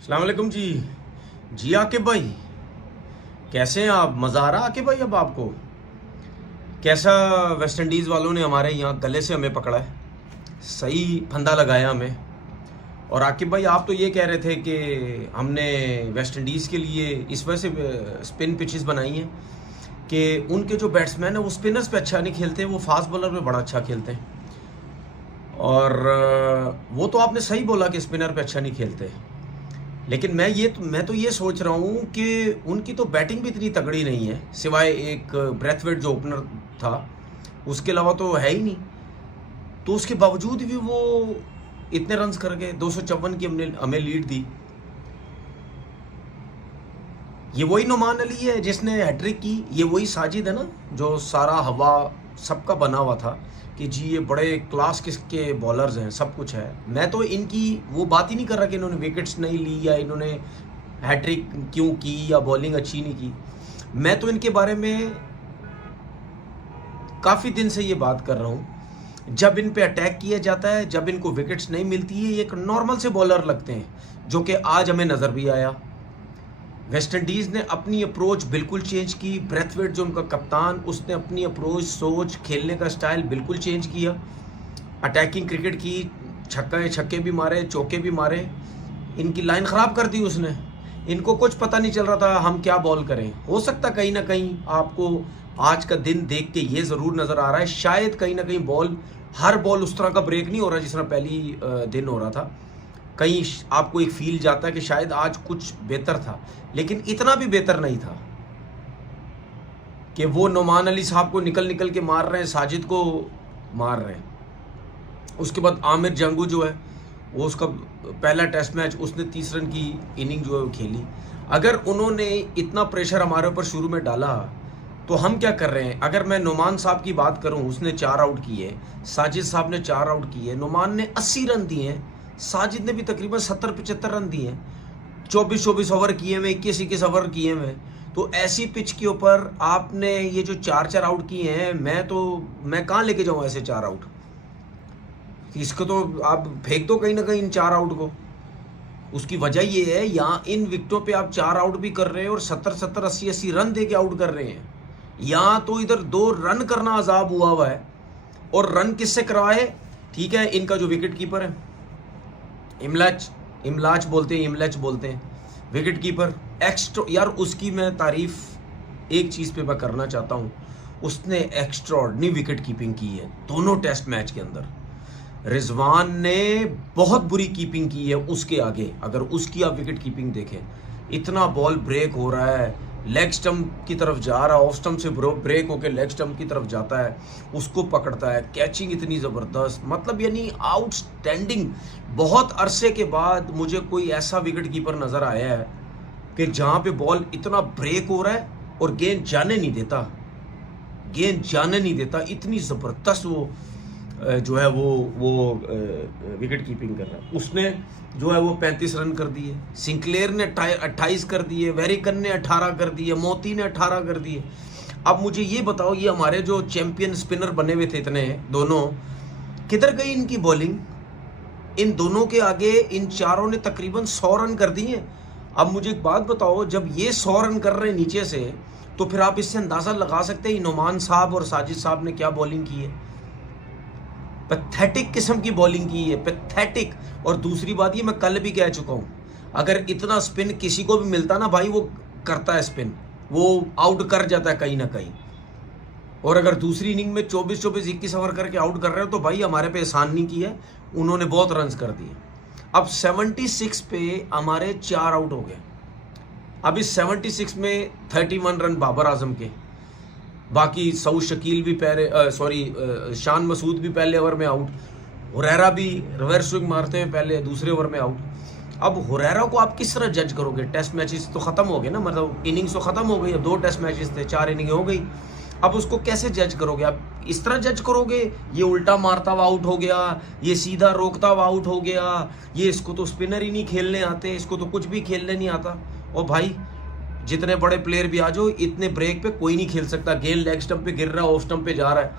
अस्सलाम वालेकुम जी। जी आकिब भाई, कैसे हैं आप? मज़ा आ रहा आकिब भाई अब आपको? कैसा वेस्ट इंडीज़ वालों ने हमारे यहाँ गले से हमें पकड़ा है, सही फंदा लगाया हमें। और आकिब भाई आप तो ये कह रहे थे कि हमने वेस्ट इंडीज़ के लिए इस वजह से स्पिन पिचेस बनाई हैं कि उनके जो बैट्समैन हैं वो स्पिनर्स पे अच्छा नहीं खेलते, वो फास्ट बॉलर पे बड़ा अच्छा खेलते हैं। और वो तो आपने सही बोला कि स्पिनर पे अच्छा नहीं खेलते, लेकिन मैं तो ये सोच रहा हूँ कि उनकी तो बैटिंग भी इतनी तगड़ी नहीं है, सिवाय एक ब्रेथवेट जो ओपनर था, उसके अलावा तो है ही नहीं। तो उसके बावजूद भी वो इतने रन्स कर गए, 254 की हमने हमें लीड दी। ये वही नुमान अली है जिसने हैट्रिक की, ये वही साजिद है ना जो सारा हवा सबका बना हुआ था कि जी ये बड़े क्लास किसके बॉलर्स हैं, सब कुछ है। मैं तो इनकी वो बात ही नहीं कर रहा कि इन्होंने विकेट्स नहीं ली या इन्होंने हैट्रिक क्यों की या बॉलिंग अच्छी नहीं की। मैं तो इनके बारे में काफ़ी दिन से ये बात कर रहा हूँ, जब इन पे अटैक किया जाता है, जब इनको विकेट्स नहीं मिलती है, ये एक नॉर्मल से बॉलर लगते हैं, जो कि आज हमें नज़र भी आया। वेस्ट इंडीज़ ने अपनी अप्रोच बिल्कुल चेंज की। ब्रेथवेट जो उनका कप्तान, उसने अपनी अप्रोच, सोच, खेलने का स्टाइल बिल्कुल चेंज किया। अटैकिंग क्रिकेट की, छक्के भी मारे, चौके भी मारे, इनकी लाइन ख़राब कर दी उसने। इनको कुछ पता नहीं चल रहा था हम क्या बॉल करें। हो सकता कहीं ना कहीं आपको आज का दिन देख के ये ज़रूर नज़र आ रहा है, शायद कहीं ना कहीं हर बॉल उस तरह का ब्रेक नहीं हो रहा जिस तरह पहली दिन हो रहा था। कहीं आपको एक फील जाता है कि शायद आज कुछ बेहतर था, लेकिन इतना भी बेहतर नहीं था कि वो नुमान अली साहब को निकल निकल के मार रहे हैं, साजिद को मार रहे हैं। उसके बाद आमिर जंगू जो है, वो उसका पहला टेस्ट मैच, उसने 30 रन की इनिंग जो है वो खेली। अगर उन्होंने इतना प्रेशर हमारे ऊपर शुरू में डाला तो हम क्या कर रहे हैं? अगर मैं नुमान साहब की बात करूं, उसने 4 आउट किए, साजिद साहब ने 4 आउट किए, नुमान ने 80 रन दिए हैं, साजिद ने भी तकरीबन 70-75 रन दिए हैं, 24-24 ओवर किए हुए, 21-21 ओवर किए हुए। तो ऐसी पिच के ऊपर आपने ये जो 4-4 आउट किए हैं, मैं कहाँ लेके जाऊँ ऐसे 4 आउट? इसको तो आप फेंक दो कहीं ना कहीं इन 4 आउट को। उसकी वजह ये है, यहाँ इन विकेटों पे आप 4 आउट भी कर रहे हैं और 70-70, 80-80 रन दे के आउट कर रहे हैं। यहाँ तो इधर 2 रन करना अजाब हुआ है। और रन किससे करवाए? ठीक है, इनका जो विकेट कीपर है, इमलाच बोलते हैं विकेट कीपर, एक्स्ट्रा यार, उसकी मैं तारीफ एक चीज़ पे मैं करना चाहता हूँ, उसने एक्स्ट्राऑर्डिनरी विकेट कीपिंग की है दोनों टेस्ट मैच के अंदर। रिजवान ने बहुत बुरी कीपिंग की है उसके आगे। अगर उसकी आप विकेट कीपिंग देखें, इतना बॉल ब्रेक हो रहा है, लेग स्टंप की तरफ जा रहा है, ऑफ स्टंप से ब्रेक होकर लेग स्टंप की तरफ जाता है, उसको पकड़ता है, कैचिंग इतनी ज़बरदस्त, मतलब यानी आउटस्टैंडिंग। बहुत अरसे के बाद मुझे कोई ऐसा विकेट कीपर नज़र आया है कि जहाँ पे बॉल इतना ब्रेक हो रहा है और गेंद जाने नहीं देता, इतनी ज़बरदस्त वो जो है वो विकेट कीपिंग कर रहा है। उसने जो है वो 35 रन कर दिए, सिंक्लेयर ने 28 कर दिए, वेरिकन ने 18 कर दिए, मोती ने 18 कर दिए। अब मुझे ये बताओ, ये हमारे जो चैंपियन स्पिनर बने हुए थे इतने दोनों, किधर गई इनकी बॉलिंग? इन दोनों के आगे इन चारों ने तकरीबन 100 रन कर दिए। अब मुझे एक बात बताओ, जब ये 100 रन कर रहे हैं नीचे से, तो फिर आप इससे अंदाज़ा लगा सकते हैं नुमान साहब और साजिद साहब ने क्या बॉलिंग की है। पैथेटिक किस्म की बॉलिंग की है, पैथेटिक। और दूसरी बात ये मैं कल भी कह चुका हूँ, अगर इतना स्पिन किसी को भी मिलता ना भाई, वो करता है स्पिन, वो आउट कर जाता है कहीं ना कहीं। और अगर दूसरी इनिंग में 24-24, 21 ओवर करके आउट कर रहे हो तो भाई हमारे पे एहसान नहीं किया, उन्होंने बहुत रन्स कर दिए। अब 76 पे हमारे 4 आउट हो गए। अब इस 76 में 31 रन बाबर आजम के, बाकी सऊद शकील भी शान मसूद भी पहले ओवर में आउट, हुरैरा भी रिवर्स स्विंग मारते हुए पहले दूसरे ओवर में आउट। अब हुरैरा को आप किस तरह जज करोगे? टेस्ट मैचेस तो ख़त्म हो गए ना, मतलब इनिंग्स तो ख़त्म हो गई, अब 2 टेस्ट मैचेस थे, 4 इनिंग हो गई। अब उसको कैसे जज करोगे? आप इस तरह जज करोगे, ये उल्टा मारता हुआ आउट हो गया, ये सीधा रोकता हुआ आउट हो गया, ये इसको तो स्पिनर ही नहीं खेलने आते, इसको तो कुछ भी खेलने नहीं आता। और भाई जितने बड़े प्लेयर भी आ जाओ, इतने ब्रेक पे कोई नहीं खेल सकता। गेंद लेग स्टंप पे गिर रहा है, ऑफ स्टंप पे जा रहा है,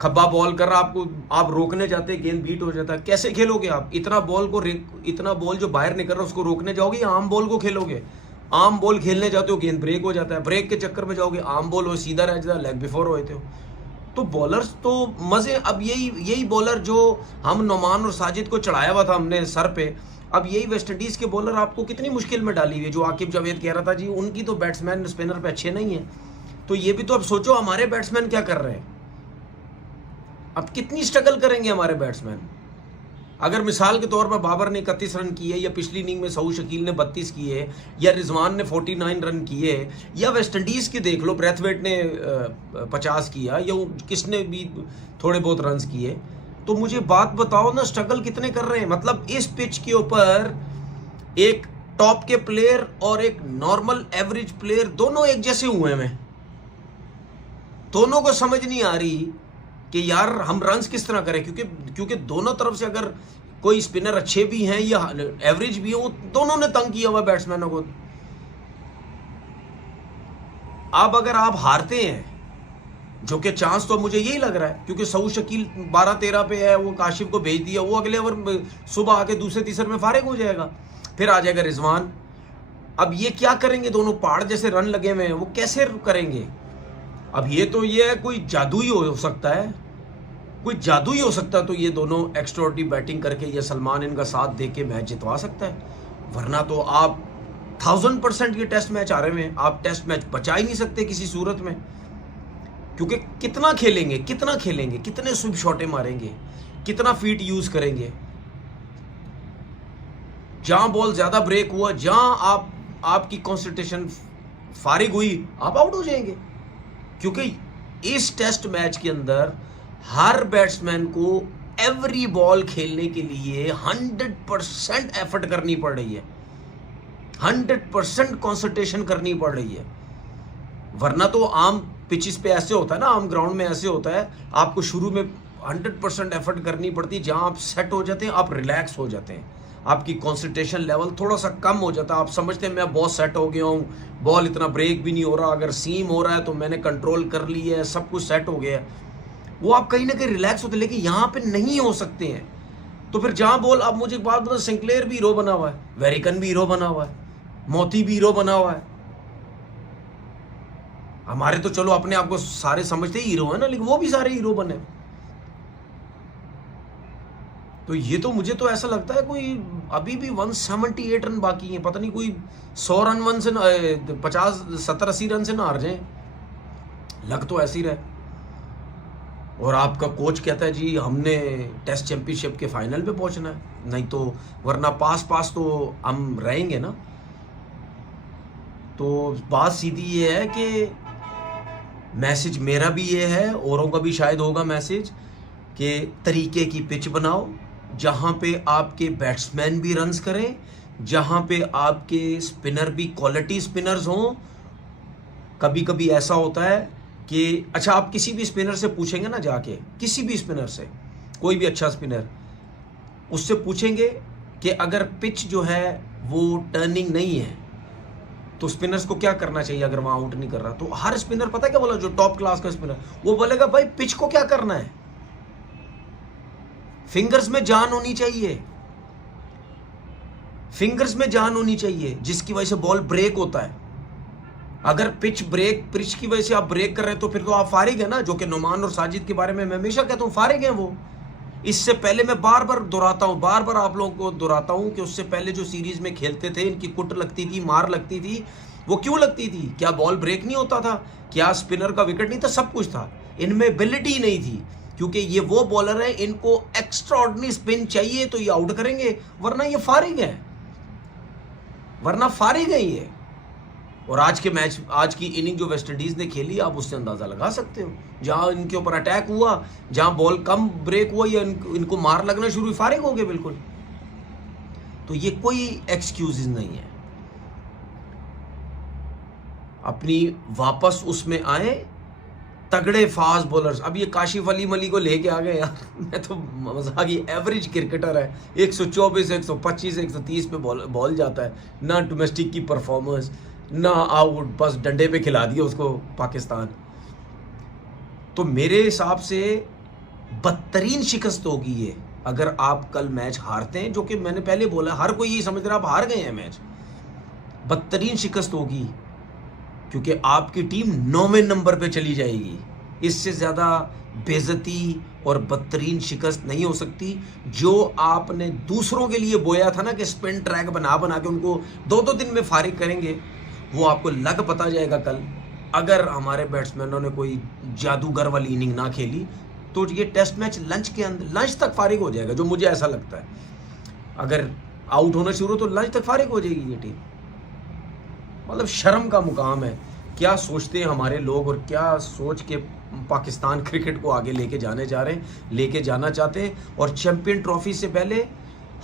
खब्बा बॉल कर रहा, आपको आप रोकने जाते, गेंद बीट हो जाता है, कैसे खेलोगे आप? इतना बॉल जो बाहर निकल रहा है उसको रोकने जाओगे या आम बॉल को खेलोगे? आम बॉल खेलने जाते हो, गेंद ब्रेक हो जाता है, ब्रेक के चक्कर में जाओगे, आम बॉल हो, सीधा रह जाता है, लेग बिफोर होते हो। तो बॉलर्स तो मजे, अब यही बॉलर जो हम नोमान और साजिद को चढ़ाया हुआ था हमने सर पे, अब यही वेस्ट इंडीज के बॉलर आपको कितनी मुश्किल में डाली हुई है। जो आकिब जावेद कह रहा था जी उनकी तो बैट्समैन स्पिनर पे अच्छे नहीं है, तो ये भी तो अब सोचो हमारे बैट्समैन क्या कर रहे हैं, अब कितनी स्ट्रगल करेंगे हमारे बैट्समैन। अगर मिसाल के तौर पर बाबर ने 31 रन किए, या पिछली इनिंग में सऊद शकील ने 32 किए, या रिजवान ने 49 रन किए, या वेस्ट इंडीज के देख लो ब्रैथवेट ने 50 किया, या किसने भी थोड़े बहुत रन किए, तो मुझे बात बताओ ना स्ट्रगल कितने कर रहे हैं। मतलब इस पिच के ऊपर एक टॉप के प्लेयर और एक नॉर्मल एवरेज प्लेयर दोनों एक जैसे हुए हैं, दोनों को समझ नहीं आ रही कि यार हम रन्स किस तरह करें, क्योंकि दोनों तरफ से अगर कोई स्पिनर अच्छे भी हैं या एवरेज भी है, वो दोनों ने तंग किया हुआ बैट्समैनों को। अब अगर आप हारते हैं, जो कि चांस तो मुझे यही लग रहा है, क्योंकि सऊद शकील 12-13 पे है, वो काशिफ को भेज दिया, वो अगले ओवर सुबह आके दूसरे तीसरे में फारिग हो जाएगा, फिर आ जाएगा रिजवान। अब ये क्या करेंगे, दोनों पहाड़ जैसे रन लगे हुए हैं, वो कैसे करेंगे? अब ये कोई जादू ही हो सकता है, कोई जादू ही हो सकता है, तो ये दोनों एक्स्ट्राऑर्डिनरी बैटिंग करके ये सलमान इनका साथ दे के मैच जितवा सकता है, वरना तो आप 1000% ये टेस्ट मैच आ रहे हैं, आप टेस्ट मैच बचा ही नहीं सकते किसी सूरत में, क्योंकि कितना खेलेंगे, कितने स्विप शॉटें मारेंगे, कितना फीट यूज करेंगे। जहां बॉल ज्यादा ब्रेक हुआ, जहां आपकी कंसंट्रेशन फारिग हुई, आप आउट हो जाएंगे, क्योंकि इस टेस्ट मैच के अंदर हर बैट्समैन को एवरी बॉल खेलने के लिए 100% एफर्ट करनी पड़ रही है, 100% कंसंट्रेशन करनी पड़ रही है, वरना तो आम पिचेस पे ऐसे होता है ना, आम ग्राउंड में ऐसे होता है, आपको शुरू में 100% एफर्ट करनी पड़ती है, जहां आप सेट हो जाते हैं, आप रिलैक्स हो जाते हैं, आपकी कंसंट्रेशन लेवल थोड़ा सा कम हो जाता है, आप समझते हैं मैं बहुत सेट हो गया हूँ, बॉल इतना ब्रेक भी नहीं हो रहा, अगर सीम हो रहा है तो मैंने कंट्रोल कर लिया है, सब कुछ सेट हो गया है, वो आप कहीं ना कहीं रिलैक्स होते हैं, लेकिन यहाँ पे नहीं हो सकते हैं। तो फिर जहां बॉल, अब मुझे एक बात बता, सिंक्लेयर भी हीरो बना हुआ है, वेरिकन भी हीरो बना हुआ है, मोती भी हीरो बना हुआ है, हमारे तो चलो अपने आप को सारे समझते ही हीरो है ना, लेकिन वो भी सारे हीरो बने। तो ये तो मुझे तो ऐसा लगता है कोई अभी भी 178 रन बाकी है, पता नहीं कोई 100 रन 1 से 50 70 80 रन से ना हार जाए, लग तो ऐसी रहे। और आपका कोच कहता है जी हमने टेस्ट चैंपियनशिप के फाइनल पे पहुंचना है, नहीं तो वरना पास तो हम रहेंगे ना। तो बात सीधी ये है कि मैसेज मेरा भी ये है, औरों का भी शायद होगा मैसेज, कि तरीके की पिच बनाओ जहां पे आपके बैट्समैन भी रन्स करें, जहां पे आपके स्पिनर भी क्वालिटी स्पिनर्स हों। कभी कभी ऐसा होता है कि अच्छा, आप किसी भी स्पिनर से पूछेंगे ना, जाके किसी भी स्पिनर से, कोई भी अच्छा स्पिनर, उससे पूछेंगे कि अगर पिच जो है वो टर्निंग नहीं है तो स्पिनर्स को क्या करना चाहिए अगर वहां आउट नहीं कर रहा, तो हर स्पिनर पता है क्या बोला, जो टॉप क्लास का स्पिनर, वो बोलेगा भाई पिच को क्या करना है, फिंगर्स में जान होनी चाहिए, फिंगर्स में जान होनी चाहिए, जिसकी वजह से बॉल ब्रेक होता है। अगर पिच की वजह से आप ब्रेक कर रहे हैं तो फिर तो आप फारिग है ना, जो कि नुमान और साजिद के बारे में मैं हमेशा कहता हूं फारिग है वो। इससे पहले मैं बार बार दोहराता हूं, बार बार आप लोगों को दोहराता हूं कि उससे पहले जो सीरीज में खेलते थे, इनकी कुट लगती थी, मार लगती थी, वो क्यों लगती थी? क्या बॉल ब्रेक नहीं होता था? क्या स्पिनर का विकेट नहीं था? सब कुछ था, इनमें एबिलिटी नहीं थी, क्योंकि ये वो बॉलर है, इनको एक्स्ट्रा ऑर्डिनरी स्पिन चाहिए तो ये आउट करेंगे, वरना ये फारिग है, वरना फारिग है ये। और आज के मैच, आज की इनिंग जो वेस्ट इंडीज ने खेली, आप उससे अंदाजा लगा सकते हो, जहां इनके ऊपर अटैक हुआ, जहां बॉल कम ब्रेक हुआ या इनको मार लगना शुरू हुई, फारिग हो गए बिल्कुल। तो ये कोई एक्सक्यूजेस नहीं है, अपनी वापस उसमें आए तगड़े फास्ट बॉलर्स। अब ये काशिफ अली मली को लेके आ गए यार, मैं तो मजाक ही, एवरेज क्रिकेटर है, 124 125 130 पे बॉल जाता है, ना डोमेस्टिक की परफॉर्मेंस, ना आउट, बस डंडे पे खिला दिया उसको पाकिस्तान। तो मेरे हिसाब से बदतरीन शिकस्त होगी ये अगर आप कल मैच हारते हैं, जो कि मैंने पहले बोला, हर कोई यही समझ रहा है आप हार गए हैं मैच। बदतरीन शिकस्त होगी क्योंकि आपकी टीम 9वें नंबर पे चली जाएगी। इससे ज़्यादा बेइज्जती और बदतरीन शिकस्त नहीं हो सकती। जो आपने दूसरों के लिए बोया था ना कि स्पिन ट्रैक बना बना के उनको 2-2 दिन में फारिग करेंगे, वो आपको लग पता जाएगा कल। अगर हमारे बैट्समैनों ने कोई जादूगर वाली इनिंग ना खेली तो ये टेस्ट मैच लंच तक फारिग हो जाएगा, जो मुझे ऐसा लगता है। अगर आउट होना शुरू तो लंच तक फारिग हो जाएगी ये टीम। मतलब शर्म का मुकाम है। क्या सोचते हैं हमारे लोग और क्या सोच के पाकिस्तान क्रिकेट को आगे लेके लेके जाना चाहते हैं। और चैंपियन ट्रॉफी से पहले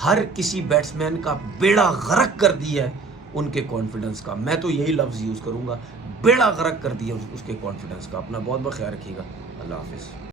हर किसी बैट्समैन का बेड़ा गर्क कर दिया है उनके कॉन्फिडेंस का। मैं तो यही लफ्ज़ यूज़ करूँगा, बेड़ा गर्क कर दिया उसके कॉन्फिडेंस का। अपना बहुत बहुत ख्याल रखिएगा। अल्लाह हाफिज़।